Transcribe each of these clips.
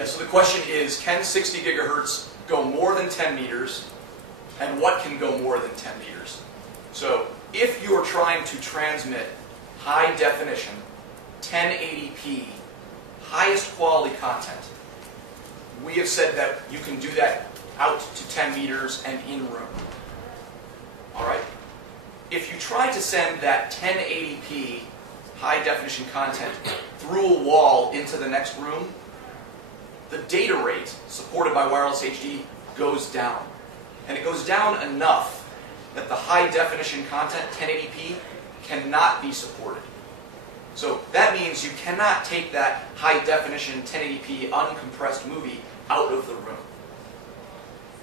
Yeah, so the question is, can 60 gigahertz go more than 10 meters? And what can go more than 10 meters? So if you're trying to transmit high definition, 1080p, highest quality content, we have said that you can do that out to 10 meters and in room. All right? If you try to send that 1080p high definition content through a wall into the next room, the data rate supported by WirelessHD goes down. And it goes down enough that the high definition content, 1080p, cannot be supported. So that means you cannot take that high definition 1080p uncompressed movie out of the room.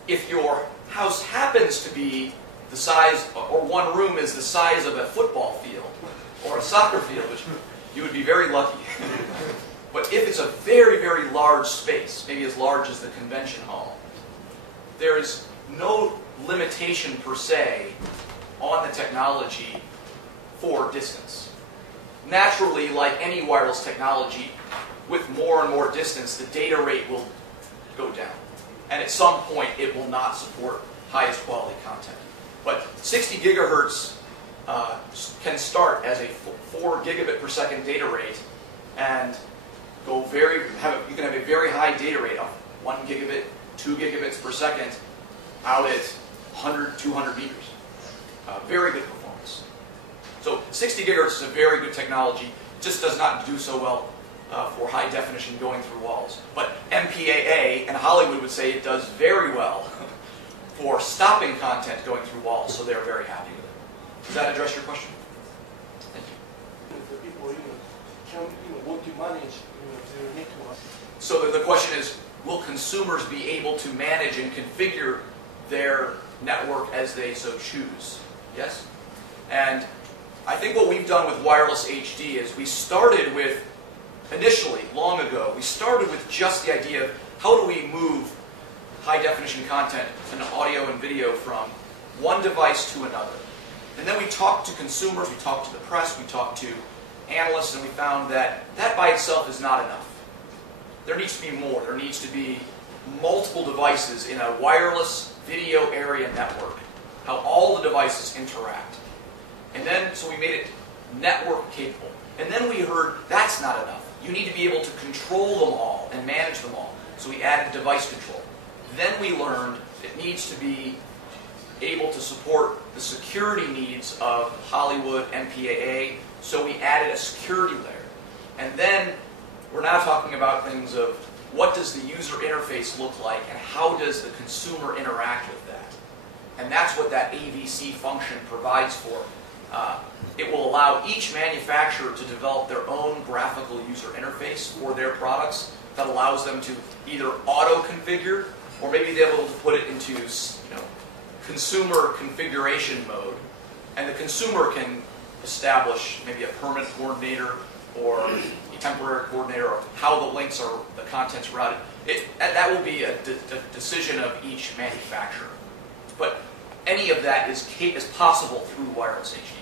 If your house happens to be the size, or one room is the size of a football field or a soccer field, which you would be very lucky. But if it's a very, very large space, maybe as large as the convention hall, there is no limitation per se on the technology for distance. Naturally, like any wireless technology, with more and more distance, the data rate will go down. And at some point, it will not support highest quality content. But 60 gigahertz can start as a 4 gigabit per second data rate and go you can have a very high data rate of 1 gigabit, 2 gigabits per second out at 100, 200 meters. Very good performance. So 60 gigahertz is a very good technology. It just does not do so well for high definition going through walls. But MPAA and Hollywood would say it does very well for stopping content going through walls, so they're very happy with it. Does that address your question? Thank you. The people can what to manage their network. So the question is, will consumers be able to manage and configure their network as they so choose? Yes? And I think what we've done with WirelessHD is we started with, initially, long ago, we started with just the idea of how do we move high definition content and audio and video from one device to another. And then we talked to consumers, we talked to the press, we talked to analysts, and we found that that by itself is not enough. There needs to be more. There needs to be multiple devices in a wireless video area network, how all the devices interact. And then, so we made it network capable. And then we heard that's not enough. You need to be able to control them all and manage them all. So we added device control. Then we learned it needs to be able to support the security needs of Hollywood, MPAA, so we added a security layer. And then we're now talking about things of what does the user interface look like and how does the consumer interact with that. And that's what that AVC function provides for. It will allow each manufacturer to develop their own graphical user interface for their products that allows them to either auto-configure or maybe they're able to put it into consumer configuration mode. And the consumer can establish maybe a permanent coordinator or a temporary coordinator or how the links are, the content's routed. That will be a decision of each manufacturer. But any of that is possible through WirelessHD.